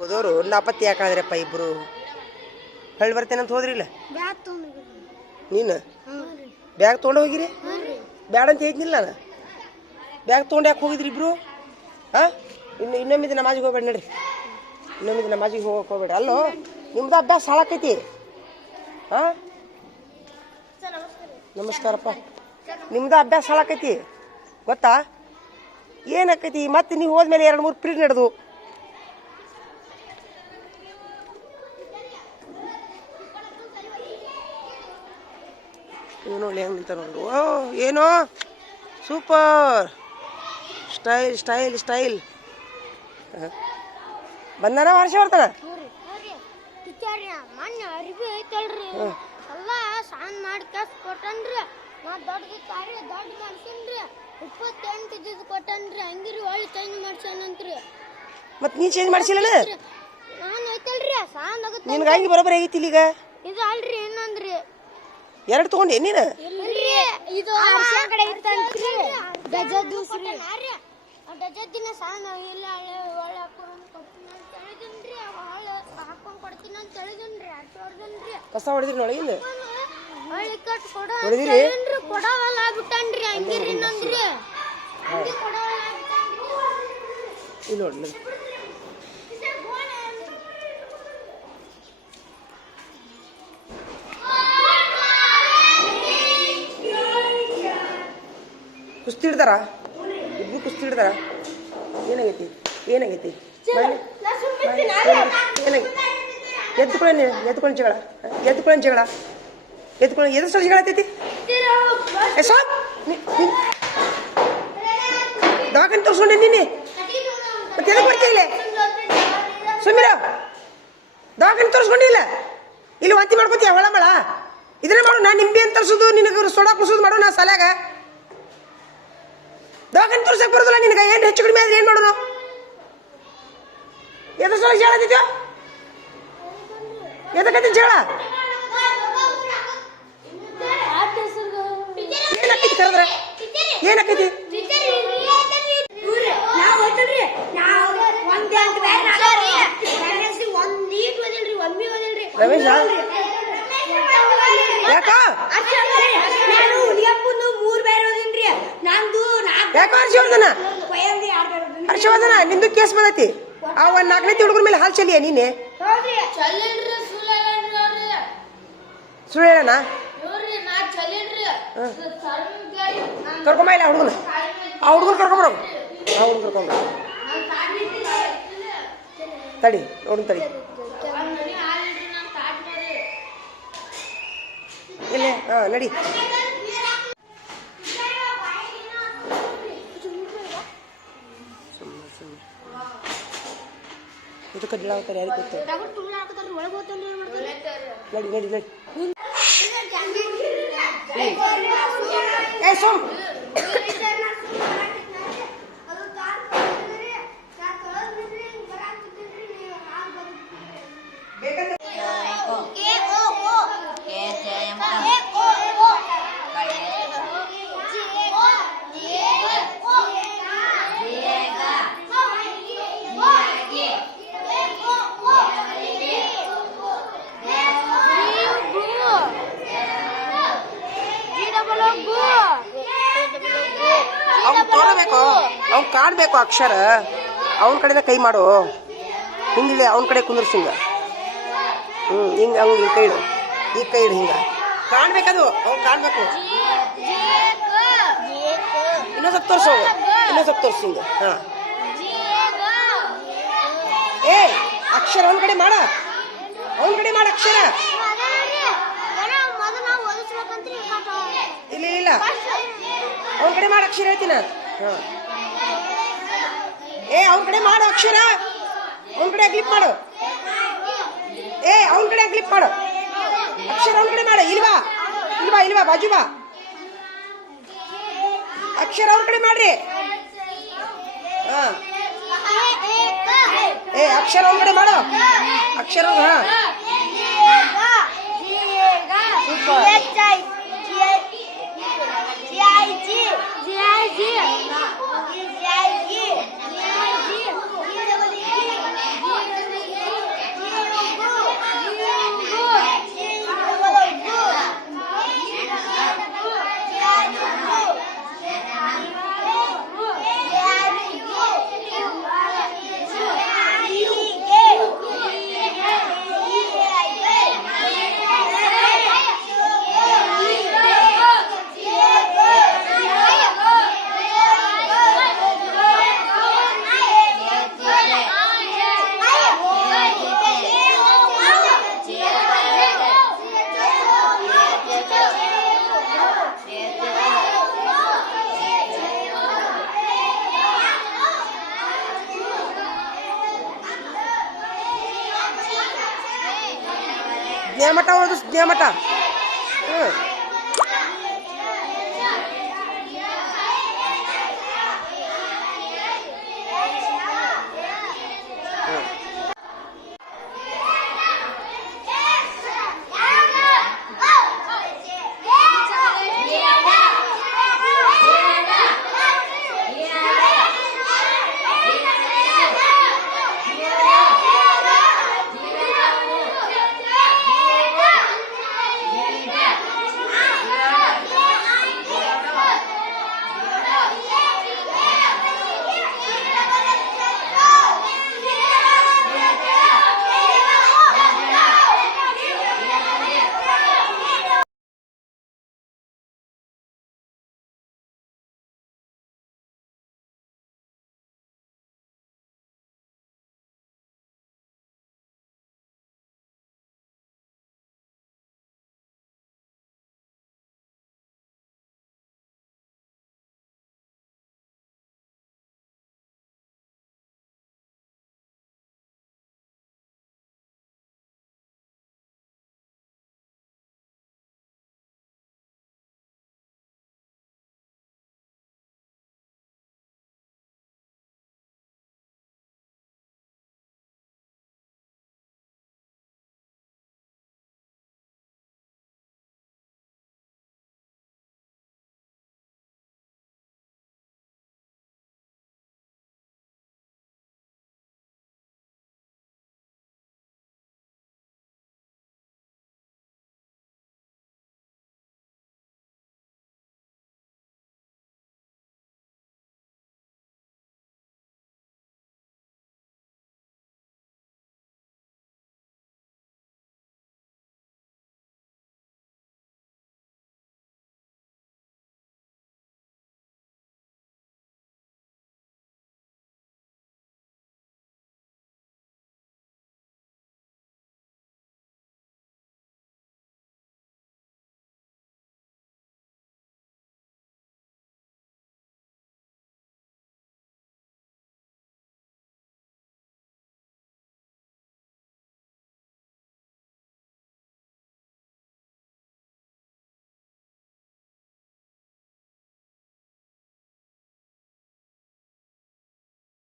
ಹೋದವರು ನಾಪತ್ತೆ ಯಾಕಾದ್ರಪ್ಪ ಇಬ್ರು ಹೇಳಿ ಬರ್ತೇನಂತ ಹೋದ್ರಿಲ್ಲ ನೀನು ಬ್ಯಾಗ್ ತೊಗೊಂಡು ಹೋಗಿರಿ ಬ್ಯಾಡ ಅಂತ ಹೇಳಿದ್ನಿಲ್ಲ ನಾನು ಬ್ಯಾಗ್ ತೊಗೊಂಡು ಯಾಕೆ ಹೋಗಿದ್ರಿ ಇಬ್ರು ಹಾಂ ಇನ್ನೊಮ್ಮಿದ ನಮಾಜಿಗೆ ಹೋಗ್ಬೇಡ ನಡ್ರಿ ಇನ್ನೊಮ್ಮಿದ ನಮಾಜಿಗೆ ಹೋಗಕ್ಕೆ ಹೋಗ್ಬೇಡ ಅಲ್ಲೋ ನಿಮ್ದು ಅಭ್ಯಾಸ ಹಾಳಾಕೈತಿ ಹಾಂ ನಮಸ್ಕಾರಪ್ಪ ನಿಮ್ದು ಅಭ್ಯಾಸ ಹಾಳಾಕೈತಿ ಗೊತ್ತಾ ಏನಾಕೈತಿ ಮತ್ತೆ ನೀವು ಹೋದ್ಮೇಲೆ 2-3 ಪೀರಿಯಡ್ ನಡೆದು ಏನು ನೋಡಿ ಹೆಂಗೆ ನಿಂತ ನೋಡ್ರಿ ಓ ಏನೋ ಸೂಪರ್ ಸ್ಟೈಲ್ ಸ್ಟೈಲ್ ಸ್ಟೈಲ್ ಬಂದಾನ ವರ್ಷ ಬರ್ತಾನ ಮತ್ ನೀ ಚೇಂಜ್ ಮಾಡ್ಸಿಲ್ಲ ನಿನ್ಗೆ ಹಂಗೆ ಬರೋಬ್ಬರ ಆಗೈತಿ ಈಗ ಇದು ಅಲ್ರಿ ಇನ್ನೊಂದ್ರಿ ಎರಡು ತಗೊಂಡೆ ನೀನು ಇದು ಕಡೆ ಇತ್ತಂತ್ರಿ ಗಜದೂಸ್ರಿ ಗಜದಿನ ಸಾನ ಇಲ್ಲ ಒಳ್ಳೆ ತಿಳಿದಿನ್ರಿ ಹಾಕೊಂಡ್ ಕೊಡ್ತೀನಿ ಅಂತ ತಿಳಿದಿನ್ರಿ ಹೊಡೆದನ್ರಿ ಕಸ ಹೊಡೆದ್ರಿ ಒಳಗಿಂದ ಹೊಳ್ಳಿ ಕಟ್ ಕೊಡೋದ್ರಿ ಕೊಡವಲ್ಲ ಬಿಟ್ಟನ್ರಿ ಹಂಗಿರಿ ಇನ್ನೊಂದ್ರಿ ಹಂಗೆ ಕೊಡವಲ್ಲ ಇಲ್ಲಿ ನೋಡಿ ಕುಸ್ತಿ ಹಿಡ್ದಾರ ಇಬ್ರು ಕುಸ್ತಿ ಹಿಡ್ದಾರ ಏನಾಗೈತಿ ಏನಾಗೈತಿ ಎದ್ದುಕೊಳ್ಳಿ ಜಗಳ ಎದ್ದುಕೊಳ್ಳಿ ಜಗಳ ಎದ್ದುಕೊಳ್ಳಿ ಎದ್ರ ಸಲ ಜಗಳ ಆತೈತಿ ದವಾಖಾನೆ ತೋರಿಸ್ಕೊಂಡೆ ನೀನೆ ಮತ್ತೆ ಎದಕ್ಕೆ ಬರ್ತೀಯ ಇಲ್ಲಿ ಸುಮ್ಮಿರ ದವಾಖಾನೆ ತೋರಿಸ್ಕೊಂಡಿಲ್ಲ ಇಲ್ಲಿ ವಾಂತಿ ಮಾಡ್ಕೋತೀಯ ಹೊಳಮಳ ಇದನ್ನೇ ಮಾಡು ನಾನು ನಿಂಬೆ ಅಂತ ತರಿಸೋದು ನಿನಗೆ ಸೋಡಾ ಕುಡಿಸೋದು ಮಾಡು ನಾ ಸಾಲಾಗ ದವಾಖಾನೆ ತೋರ್ಸಕ್ ಬರೋದಿಲ್ಲ ನಿನಗೆ ಏನು ಹೆಚ್ಚು ಕಡಿಮೆ ಆದ್ರೆ ಏನು ಮಾಡೋಣ ಎದ್ರ ಸಲ ಜಗಳ ಆತಿದ್ಯೋ ಎದಕ್ಕೈತಿ ಜಗಳ ಏನಾಕೈತಿ ಕರೆದ್ರೆ ಏನಾಕೈತಿ ರಮೇಶ ಯಾಕ ಯಾಕೋ ಹರ್ಷವರ್ಧನ ನಿಂದು ಕೇಸ್ ಬಂದೈತಿ ಆ ಒಂದ್ 4ನೇ ಹುಡುಗರ ಮೇಲೆ ಹಾಲು ಚಲಿಯ ನೀನೆ ಸುಳ್ಳು ಹೇಳಣ ಕರ್ಕೊಂಬ ಇಲ್ಲ ಹುಡುಗನ ಆ ಹುಡುಗರು ಕರ್ಕೊಂಬರ ಆ ಹುಡುಗರು ಕರ್ಕೊಂಬ ತಡಿ ಹುಡುಗ ತಡಿ ಇಲ್ಲ ಹಾಂ ನಡಿ ಇದು ಕಡ್ಲಾಗ್ತಾರೆ ಯಾರಿಗೆ ಗೊತ್ತು ನಡಿ ನಡಿ ನಡಿ ಏ ಸೋಮ್ ಅವ್ನು ತೋರಬೇಕು ಅವ್ನು ಕಾಣಬೇಕು ಅಕ್ಷರ ಅವನ ಕಡೆಯಿಂದ ಕೈ ಮಾಡು ಹಿಂಗಿಲ್ಲ ಅವನ ಕಡೆ ಕುಂದ್ರಸಿ ಹಿಂಗ ಹಿಂಗೆ ಅವ್ನು ಈ ಕೈ ಇಡು ಈ ಕೈ ಇಡು ಹಿಂಗ ಕಾಣ್ಬೇಕದು ಅವ್ನು ಕಾಣ್ಬೇಕು ಇನ್ನೊಂದು ಸ್ವಲ್ಪ ತೋರಿಸು ಇನ್ನೊಂದು ಸ್ವಲ್ಪ ತೋರಿಸಿ ಹಿಂಗ ಹಾಂ ಏ ಅಕ್ಷರ ಅವನ ಕಡೆ ಮಾಡ ಅವನ ಕಡೆ ಮಾಡ ಅಕ್ಷರ ಇಲ್ಲ ಇಲ್ಲ ಅವನ ಕಡೆ ಮಾಡ ಅಕ್ಷರ ಹೇಳ್ತೀನ ಹಾಂ ಏ ಅವನ ಕಡೆ ಮಾಡು ಅಕ್ಷರ ಅವನ ಕಡೆ ಕ್ಲಿಪ್ ಮಾಡು ಏ ಅವನ ಕಡೆ ಕ್ಲಿಪ್ ಮಾಡು ಅಕ್ಷರ ಅವನ ಕಡೆ ಮಾಡು ಇಲ್ವಾ ಇಲ್ವಾ ಇಲ್ವಾ ಬಾಜು ಬಾ ಅಕ್ಷರ ಅವ್ರ ಕಡೆ ಮಾಡ್ರಿ ಹಾಂ ಏ ಅಕ್ಷರ ಅವನ ಕಡೆ ಮಾಡು ಅಕ್ಷರ ಹಾಂ ಜ್ಞಾಮಠ ಓದು ಜ್ಞಾಮಠ. ಹ್ಞೂ